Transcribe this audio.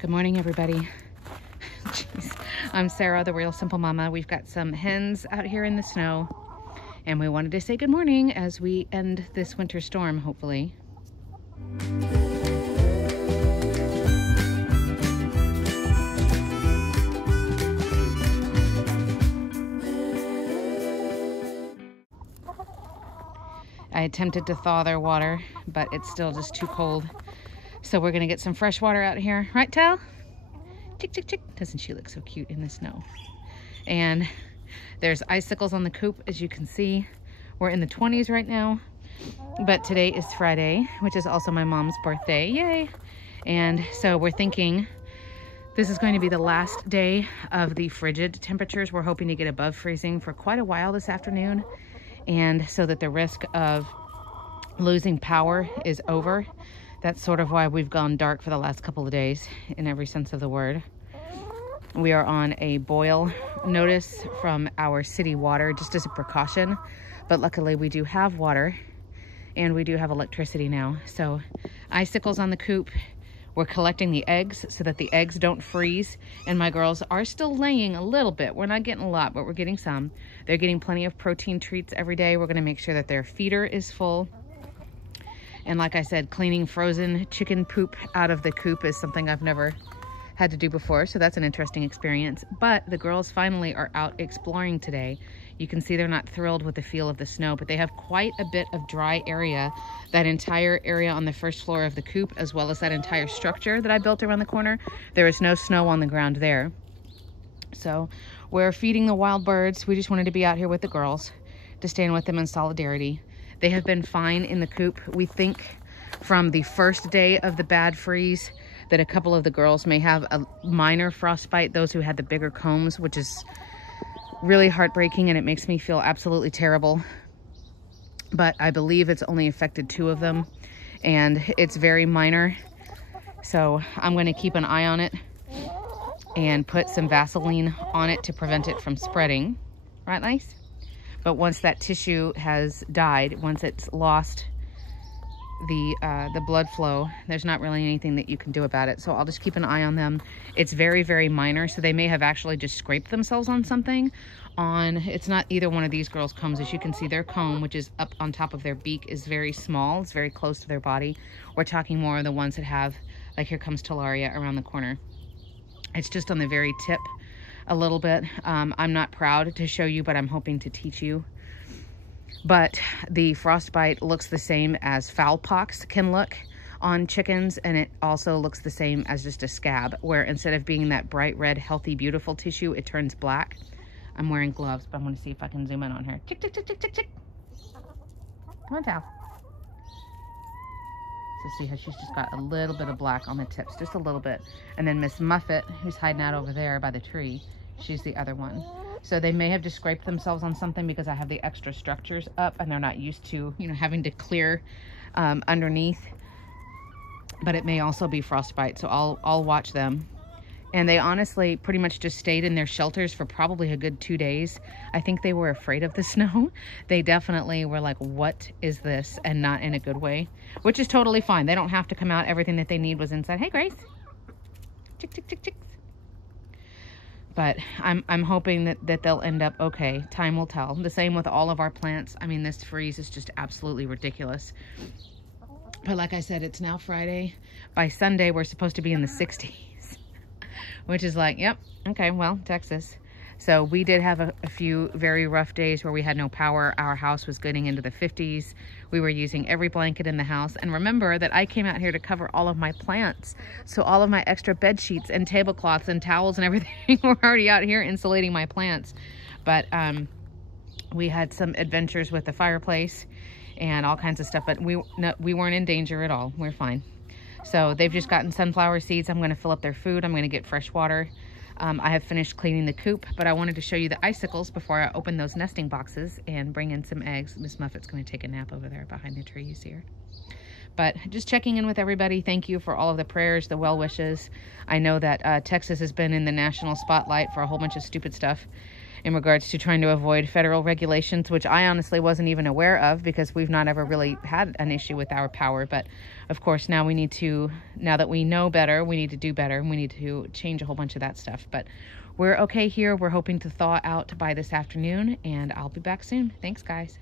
Good morning, everybody. Jeez. I'm Sarah, the Real Simple Mama. We've got some hens out here in the snow, and we wanted to say good morning as we end this winter storm, hopefully. I attempted to thaw their water, but it's still just too cold. So we're gonna get some fresh water out here. Right, Tal? Chick, chick, chick. Doesn't she look so cute in the snow? And there's icicles on the coop, as you can see. We're in the 20s right now, but today is Friday, which is also my mom's birthday. Yay! And so we're thinking this is going to be the last day of the frigid temperatures. We're hoping to get above freezing for quite a while this afternoon, and so that the risk of losing power is over. That's sort of why we've gone dark for the last couple of days in every sense of the word. We are on a boil notice from our city water just as a precaution, but luckily we do have water and we do have electricity now. So icicles on the coop. We're collecting the eggs so that the eggs don't freeze, and my girls are still laying a little bit. We're not getting a lot, but we're getting some. They're getting plenty of protein treats every day. We're going to make sure that their feeder is full. And like I said, cleaning frozen chicken poop out of the coop is something I've never had to do before, so that's an interesting experience. But the girls finally are out exploring today. You can see they're not thrilled with the feel of the snow, but they have quite a bit of dry area. That entire area on the first floor of the coop, as well as that entire structure that I built around the corner, there is no snow on the ground there. So we're feeding the wild birds. We just wanted to be out here with the girls to stand with them in solidarity. They have been fine in the coop. We think from the first day of the bad freeze that a couple of the girls may have a minor frostbite, those who had the bigger combs, which is really heartbreaking and it makes me feel absolutely terrible. But I believe it's only affected 2 of them and it's very minor. So I'm going to keep an eye on it and put some Vaseline on it to prevent it from spreading. Right, Lice? But once that tissue has died, once it's lost the blood flow, there's not really anything that you can do about it. So I'll just keep an eye on them. It's very, very minor. So they may have actually just scraped themselves on something. It's not either one of these girls' combs. As you can see, their comb, which is up on top of their beak, is very small. It's very close to their body. We're talking more of the ones that have, like here comes Talaria around the corner. It's just on the very tip a little bit. I'm not proud to show you, but I'm hoping to teach you. But the frostbite looks the same as fowl pox can look on chickens, and it also looks the same as just a scab, where instead of being that bright red, healthy, beautiful tissue, it turns black. I'm wearing gloves, but I'm going to see if I can zoom in on her. Chick, chick, chick, chick, chick, chick. Come on, Tal. So see how she's just got a little bit of black on the tips, just a little bit. And then Miss Muffet, who's hiding out over there by the tree, she's the other one. So they may have just scraped themselves on something because I have the extra structures up and they're not used to, you know, having to clear underneath. But it may also be frostbite, so I'll watch them. And they honestly pretty much just stayed in their shelters for probably a good 2 days. I think they were afraid of the snow. They definitely were like, what is this? And not in a good way, which is totally fine. They don't have to come out. Everything that they need was inside. Hey, Grace. Chick, chick, chick, chick. But I'm hoping that they'll end up okay. Time will tell. The same with all of our plants. I mean, this freeze is just absolutely ridiculous. But like I said, it's now Friday. By Sunday, we're supposed to be in the 60s. Which is like, yep, okay, well, Texas. So we did have a few very rough days where we had no power. Our house was getting into the 50s. We were using every blanket in the house. And remember that I came out here to cover all of my plants. So all of my extra bed sheets and tablecloths and towels and everything were already out here insulating my plants. But we had some adventures with the fireplace and all kinds of stuff. But we weren't in danger at all. We're fine. So they've just gotten sunflower seeds. I'm going to fill up their food. I'm going to get fresh water. I have finished cleaning the coop, but I wanted to show you the icicles before I open those nesting boxes and bring in some eggs. Miss Muffet's going to take a nap over there behind the tree. You see her. But just checking in with everybody. Thank you for all of the prayers, the well wishes. I know that Texas has been in the national spotlight for a whole bunch of stupid stuff. in regards to trying to avoid federal regulations, which I honestly wasn't even aware of because we've not ever really had an issue with our power. But of course, now that we know better, we need to do better, and we need to change a whole bunch of that stuff. But we're okay here. We're hoping to thaw out by this afternoon, and I'll be back soon. Thanks, guys.